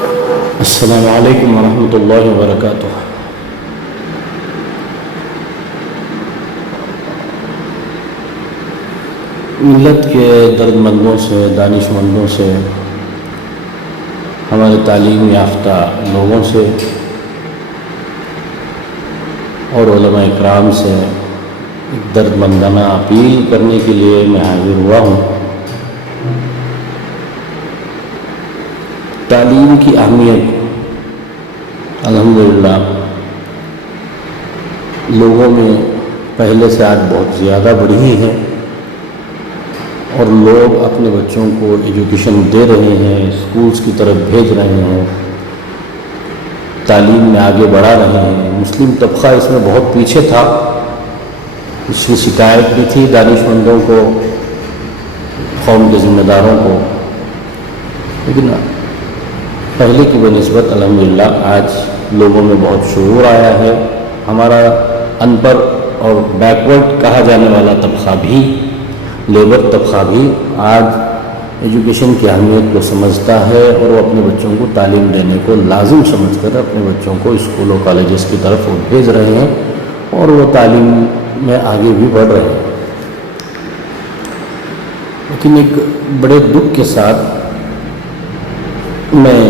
السلام علیکم ورحمۃ اللہ وبرکاتہ۔ ملت کے درد مندوں سے، دانش مندوں سے، ہمارے تعلیم یافتہ لوگوں سے اور علماء اکرام سے ایک درد مندانہ اپیل کرنے کے لیے میں حاضر ہوا ہوں۔ تعلیم کی اہمیت الحمدللہ لوگوں میں پہلے سے آج بہت زیادہ بڑھی ہے، اور لوگ اپنے بچوں کو ایجوکیشن دے رہے ہیں، اسکولز کی طرف بھیج رہے ہیں، تعلیم میں آگے بڑھا رہے ہیں۔ مسلم طبقہ اس میں بہت پیچھے تھا، اس کی شکایت بھی تھی دانش مندوں کو، قوم کے ذمہ داروں کو، لیکن پہلے کی بنسبت الحمدللہ آج لوگوں میں بہت شعور آیا ہے۔ ہمارا ان پڑھ اور بیکورڈ کہا جانے والا طبقہ بھی، لیبر طبقہ بھی آج ایجوکیشن کی اہمیت کو سمجھتا ہے، اور وہ اپنے بچوں کو تعلیم دینے کو لازم سمجھ کر اپنے بچوں کو اسکول و کالجز کی طرف وہ بھیج رہے ہیں، اور وہ تعلیم میں آگے بھی بڑھ رہے ہیں۔ لیکن ایک بڑے دکھ کے ساتھ میں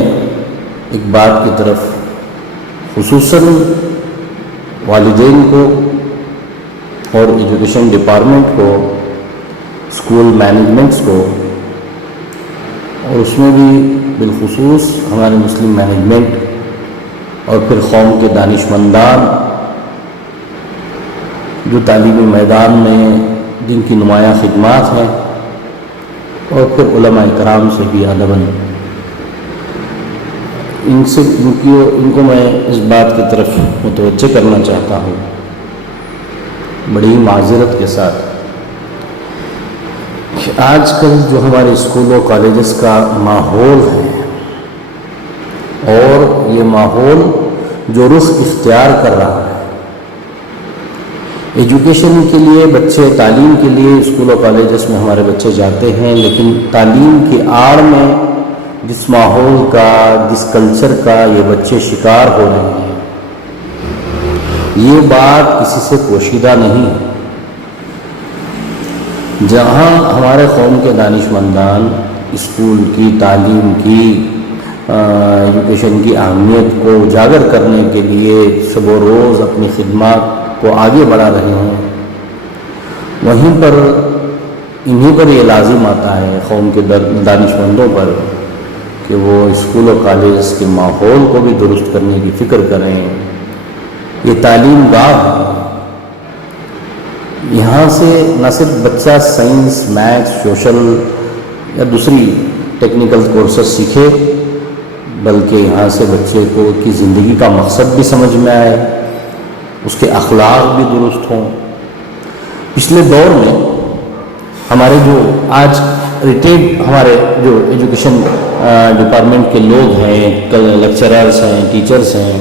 ایک بات کی طرف خصوصاً والدین کو اور ایجوکیشن ڈپارٹمنٹ کو، اسکول مینجمنٹس کو، اور اس میں بھی بالخصوص ہمارے مسلم مینجمنٹ اور پھر قوم کے دانش مندان جو تعلیمی میدان میں جن کی نمایاں خدمات ہیں، اور پھر علماء اکرام سے بھی ادباً ان کو میں اس بات کی طرف متوجہ کرنا چاہتا ہوں بڑی معذرت کے ساتھ کہ آج کل جو ہمارے اسکول و کالجز کا ماحول ہے، اور یہ ماحول جو رخ اختیار کر رہا ہے، ایجوکیشن کے لیے بچے، تعلیم کے لیے اسکول و کالجز میں ہمارے بچے جاتے ہیں، لیکن تعلیم کی آڑ میں جس ماحول کا، جس کلچر کا یہ بچے شکار ہو رہے ہیں، یہ بات کسی سے پوشیدہ نہیں ہے۔ جہاں ہمارے قوم کے دانش مندان اسکول کی تعلیم کی، ایجوکیشن کی اہمیت کو اجاگر کرنے کے لیے شب و روز اپنی خدمات کو آگے بڑھا رہے ہیں، وہیں پر انہیں پر یہ لازم آتا ہے، قوم کے دانش مندوں پر، کہ وہ اسکول و کالجز کے ماحول کو بھی درست کرنے کی فکر کریں۔ یہ تعلیم گاہ ہے، یہاں سے نہ صرف بچہ سائنس، میتھس، سوشل یا دوسری ٹیکنیکل کورسز سیکھے، بلکہ یہاں سے بچے کو کی زندگی کا مقصد بھی سمجھ میں آئے، اس کے اخلاق بھی درست ہوں۔ پچھلے دور میں ہمارے جو آج ریٹائرڈ ہمارے جو ایجوکیشن ڈپارٹمنٹ کے لوگ ہیں، لیکچررز ہیں، ٹیچرز ہیں،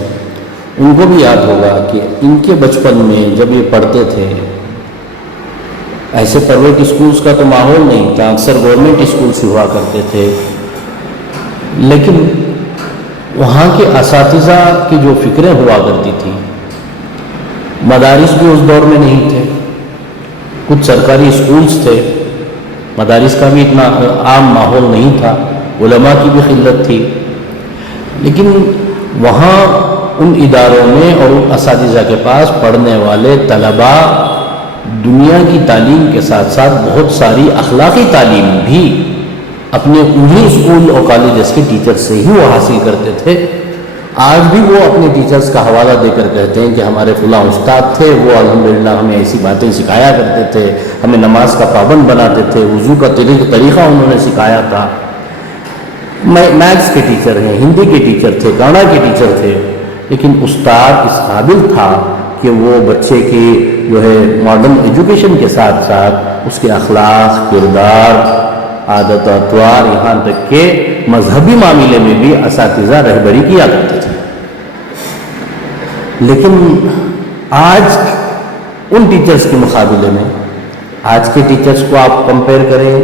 ان کو بھی یاد ہوگا کہ ان کے بچپن میں جب یہ پڑھتے تھے، ایسے پرائیویٹ اسکولز کا تو ماحول نہیں تھا، اکثر گورنمنٹ اسکولز ہوا کرتے تھے، لیکن وہاں کے اساتذہ کی جو فکریں ہوا کرتی تھیں، مدارس بھی اس دور میں نہیں تھے، کچھ سرکاری اسکولز تھے، مدارس کا بھی اتنا عام ماحول نہیں تھا، علماء کی بھی قلت تھی، لیکن وہاں ان اداروں میں اور ان اساتذہ کے پاس پڑھنے والے طلباء دنیا کی تعلیم کے ساتھ ساتھ بہت ساری اخلاقی تعلیم بھی اپنے انہی اسکول اور کالجز کے ٹیچر سے ہی وہ حاصل کرتے تھے۔ آج بھی وہ اپنے ٹیچرز کا حوالہ دے کر کہتے ہیں کہ ہمارے فلاں استاد تھے، وہ الحمدللہ ہمیں ایسی باتیں سکھایا کرتے تھے، ہمیں نماز کا پابند بناتے تھے، وضو کا طریقہ انہوں نے سکھایا تھا۔ میتھس کے ٹیچر ہیں، ہندی کے ٹیچر تھے، کانڑا کے ٹیچر تھے، لیکن استاد اس قابل تھا کہ وہ بچے کی جو ہے ماڈرن ایجوکیشن کے ساتھ ساتھ اس کے اخلاق، کردار، عادت و اطوار، یہاں تک کہ مذہبی معاملے میں بھی اساتذہ رہبری کیا کرتے تھے۔ لیکن آج ان ٹیچرز کے مقابلے میں آج کے ٹیچرز کو آپ کمپیئر کریں،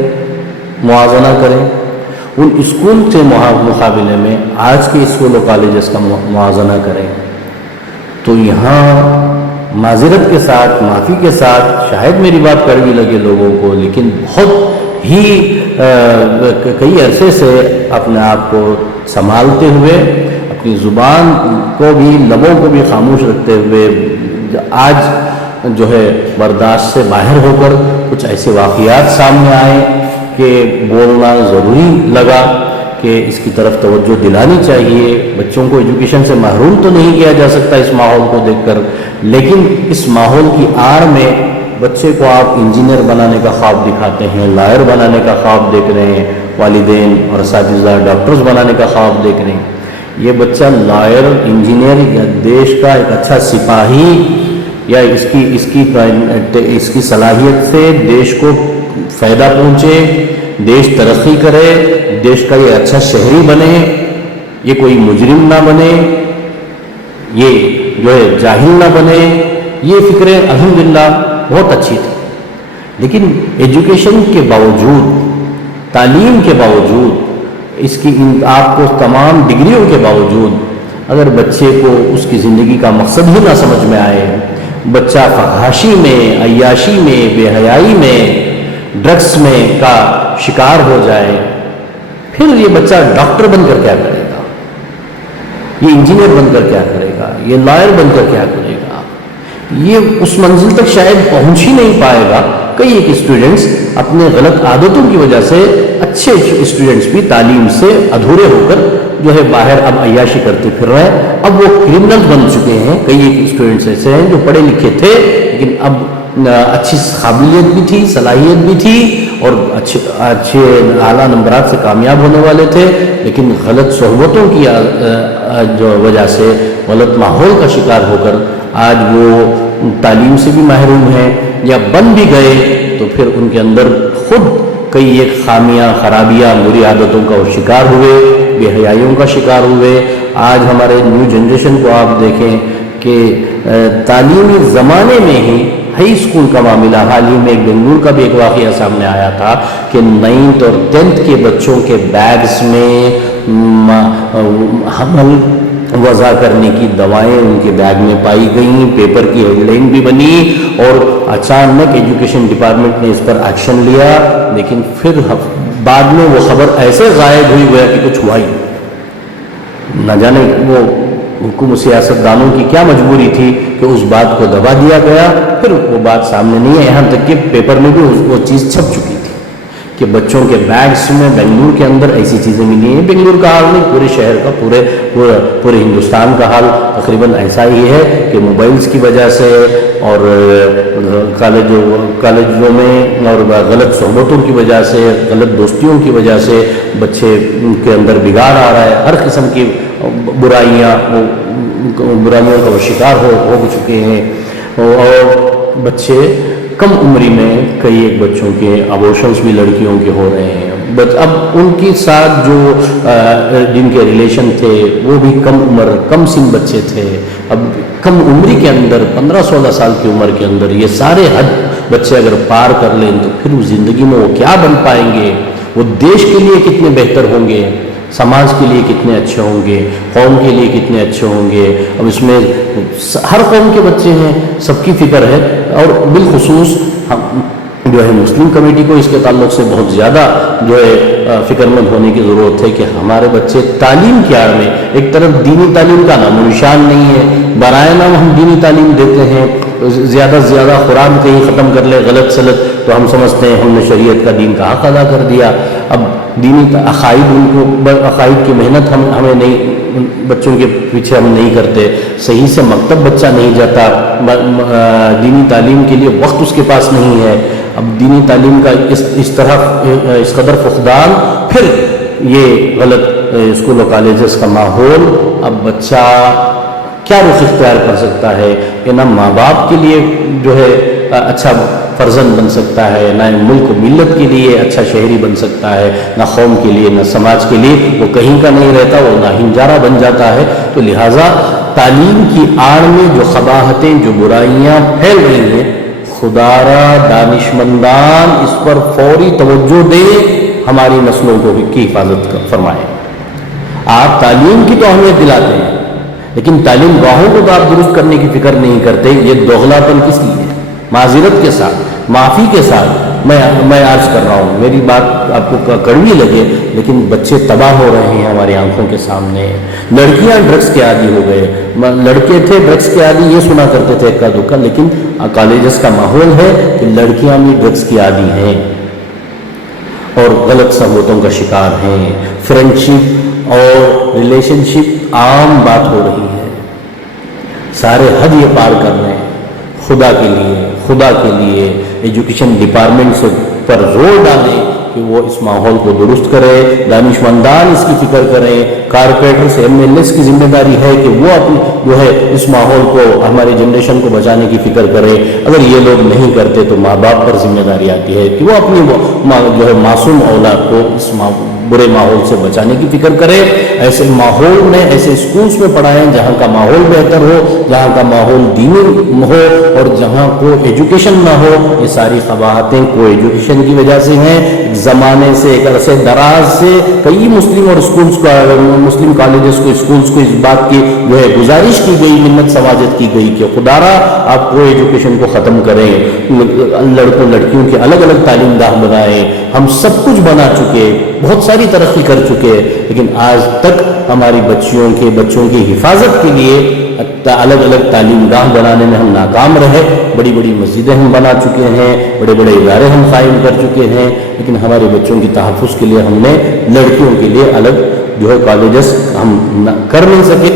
موازنہ کریں، ان اسکول سے مقابلے میں آج کے اسکول و کالجز کا موازنہ کریں تو یہاں معذرت کے ساتھ، معافی کے ساتھ، شاید میری بات کڑوی لگے لوگوں کو، لیکن بہت ہی کئی عرصے سے اپنے آپ کو سنبھالتے ہوئے، اپنی زبان کو بھی، لبوں کو بھی خاموش رکھتے ہوئے آج جو ہے برداشت سے باہر ہو کر کچھ ایسے واقعات سامنے آئے کہ بولنا ضروری لگا کہ اس کی طرف توجہ دلانی چاہیے۔ بچوں کو ایجوکیشن سے محروم تو نہیں کیا جا سکتا اس ماحول کو دیکھ کر، لیکن اس ماحول کی آڑ میں بچے کو آپ انجینئر بنانے کا خواب دکھاتے ہیں، لائر بنانے کا خواب دیکھ رہے ہیں، والدین اور اساتذہ ڈاکٹرز بنانے کا خواب دیکھ رہے ہیں۔ یہ بچہ لائر، انجینئر یا دیش کا ایک اچھا سپاہی یا اس کی صلاحیت سے دیش کو فائدہ پہنچے، دیش ترقی کرے، دیش کا یہ اچھا شہری بنے، یہ کوئی مجرم نہ بنے، یہ جو ہے جاہل نہ بنے، یہ فکریں الحمدللہ بہت اچھی تھی۔ لیکن ایجوکیشن کے باوجود، تعلیم کے باوجود، اس کی آپ کو تمام ڈگریوں کے باوجود اگر بچے کو اس کی زندگی کا مقصد ہی نہ سمجھ میں آئے، بچہ فحاشی میں، عیاشی میں، بے حیائی میں، ڈرگس میں کا شکار ہو جائے، پھر یہ بچہ ڈاکٹر بن کر کیا کرے گا، یہ انجینئر بن کر کیا کرے گا، یہ لائر بن کر کیا کرے گا، یہ اس منزل تک شاید پہنچ ہی نہیں پائے گا۔ کئی ایک اسٹوڈنٹس اپنے غلط عادتوں کی وجہ سے، اچھے اسٹوڈنٹس بھی تعلیم سے ادھورے ہو کر جو ہے باہر اب عیاشی کرتے پھر رہے ہیں، اب وہ کرمنل بن چکے ہیں۔ کئی ایک اسٹوڈنٹس ایسے ہیں جو پڑھے لکھے تھے لیکن اب اچھی قابلیت بھی تھی، صلاحیت بھی تھی اور اچھے اعلیٰ نمبرات سے کامیاب ہونے والے تھے، لیکن غلط صحبتوں کی جو وجہ سے، غلط ماحول کا شکار ہو کر آج وہ تعلیم سے بھی محروم ہیں، یا بن بھی گئے تو پھر ان کے اندر خود کئی ایک خامیاں، خرابیاں، بری عادتوں کا وہ شکار ہوئے، بے حیائیوں کا شکار ہوئے۔ آج ہمارے نیو جنریشن کو آپ دیکھیں کہ تعلیمی زمانے میں ہی ہائی اسکول کا معاملہ، حال ہی میں ایک بنگلور کا بھی ایک واقعہ سامنے آیا تھا کہ 9th اور 10th کے بچوں کے بیگز میں حمل وضع کرنے کی دوائیں ان کے بیگ میں پائی گئیں، پیپر کی ہیڈ لائن بھی بنی اور اچانک ایجوکیشن ڈپارٹمنٹ نے اس پر ایکشن لیا، لیکن پھر بعد میں وہ خبر ایسے غائب ہوئی گیا کہ کچھ ہوا ہی نہ جانے وہ حکومت سیاستدانوں کی کیا مجبوری تھی کہ اس بات کو دبا دیا گیا، پھر وہ بات سامنے نہیں ہے، یہاں تک کہ پیپر میں بھی وہ چیز چھپ چکی تھی کہ بچوں کے بیگس میں بنگلور کے اندر ایسی چیزیں ملی ہیں۔ بنگلور کا حال نہیں، پورے شہر کا، پورے ہندوستان کا حال تقریباً ایسا ہی ہے کہ موبائلز کی وجہ سے اور کالجوں میں اور غلط صحبتوں کی وجہ سے، غلط دوستیوں کی وجہ سے بچے کے اندر بگاڑ آ رہا ہے، ہر قسم کی برائیوں کا وہ شکار ہو چکے ہیں، اور بچے کم عمری میں کئی ایک بچوں کے ابورشنز بھی لڑکیوں کے ہو رہے ہیں۔ اب ان کے ساتھ جو جن کے ریلیشن تھے وہ بھی کم سن بچے تھے، اب کم عمری کے اندر 15-16 سال کی عمر کے اندر یہ سارے حد بچے اگر پار کر لیں تو پھر اس زندگی میں وہ کیا بن پائیں گے، وہ دیش کے لیے کتنے بہتر ہوں گے، سماج کے لیے کتنے اچھے ہوں گے، قوم کے لیے کتنے اچھے ہوں گے۔ اب اس میں ہر قوم کے بچے ہیں، سب کی فکر ہے، اور بالخصوص جو ہے مسلم کمیٹی کو اس کے تعلق سے بہت زیادہ جو ہے فکر مند ہونے کی ضرورت ہے کہ ہمارے بچے تعلیم کی آڑ میں، ایک طرف دینی تعلیم کا نام و نشان نہیں ہے، برائے نام ہم دینی تعلیم دیتے ہیں، زیادہ سے زیادہ قرآن کہیں ختم کر لے غلط سلط تو ہم سمجھتے ہیں ہم نے شریعت کا دین کا حق ادا کر دیا۔ اب دینی عقائد کی محنت ہمیں نہیں، بچوں کے پیچھے ہم نہیں کرتے، صحیح سے مکتب بچہ نہیں جاتا، دینی تعلیم کے لیے وقت اس کے پاس نہیں ہے۔ اب دینی تعلیم کا اس قدر فقدان، پھر یہ غلط اسکول و کالجز کا ماحول، اب بچہ کیا رخ اختیار کر سکتا ہے کہ نہ ماں باپ کے لیے جو ہے اچھا فرزند بن سکتا ہے، نہ ملک و ملت کے لیے اچھا شہری بن سکتا ہے، نہ قوم کے لیے، نہ سماج کے لیے، وہ کہیں کا نہیں رہتا، وہ ناہنجارہ بن جاتا ہے۔ تو لہٰذا تعلیم کی آڑ میں جو قباحتیں، جو برائیاں پھیل رہی ہیں، خدا را دانشمندان اس پر فوری توجہ دیں ہماری نسلوں کو کی حفاظت فرمائے۔ آپ تعلیم کی تو اہمیت دلاتے ہیں، لیکن تعلیم گاہوں کو تو آپ درست کرنے کی فکر نہیں کرتے۔ یہ دوغلاپن کس لیے؟ معذرت کے ساتھ، معافی کے ساتھ میں عرض کر رہا ہوں، میری بات آپ کو کڑوی لگے، لیکن بچے تباہ ہو رہے ہیں ہماری آنکھوں کے سامنے۔ لڑکیاں ڈرگس کے عادی ہو گئے، لڑکے تھے ڈرگس کے عادی، یہ سنا کرتے تھے اکا دکا، لیکن کالجز کا ماحول ہے کہ لڑکیاں بھی ڈرگس کی عادی ہیں اور غلط صحبتوں کا شکار ہیں۔ فرینڈ شپ اور ریلیشن شپ عام بات ہو رہی ہے، سارے حد یہ پار کر رہے ہیں۔ خدا کے لیے ایجوکیشن ڈپارٹمنٹ سے پر زور ڈالیں کہ وہ اس ماحول کو درست کرے، دانشمندان اس کی فکر کریں، کارپوریٹرز ایم ایل ایز کی ذمہ داری ہے کہ وہ اپنی اس ماحول کو، ہماری جنریشن کو بچانے کی فکر کرے۔ اگر یہ لوگ نہیں کرتے تو ماں باپ پر ذمہ داری آتی ہے کہ وہ اپنی معصوم اولاد کو اس برے ماحول سے بچانے کی فکر کرے۔ ایسے ماحول میں، ایسے اسکولز میں پڑھائیں جہاں کا ماحول بہتر ہو، جہاں کا ماحول دینی ہو اور جہاں کو ایجوکیشن نہ ہو۔ یہ ساری قباحتیں کو ایجوکیشن کی وجہ سے ہیں۔ ایک زمانے سے، ایک عرصے دراز سے کئی مسلم اور اسکولز کو، مسلم کالجز کو، اسکولز کو اس بات کی گزارش کی گئی، منت سماجت کی گئی کہ خدا را آپ کو ایجوکیشن کو ختم کریں، لڑکوں لڑکیوں کے الگ الگ تعلیم گاہ بنائیں۔ ہم سب کچھ بنا چکے، بہت ساری ترقی کر چکے، لیکن آج تک ہماری بچوں کی حفاظت کے لیے الگ الگ تعلیم گاہ بنانے میں ہم ناکام رہے۔ بڑی بڑی مسجدیں ہم بنا چکے ہیں، بڑے بڑے ادارے ہم قائم کر چکے ہیں، لیکن ہمارے بچوں کی تحفظ کے لیے ہم نے لڑکیوں کے لیے الگ کالجز ہم کر نہیں سکے۔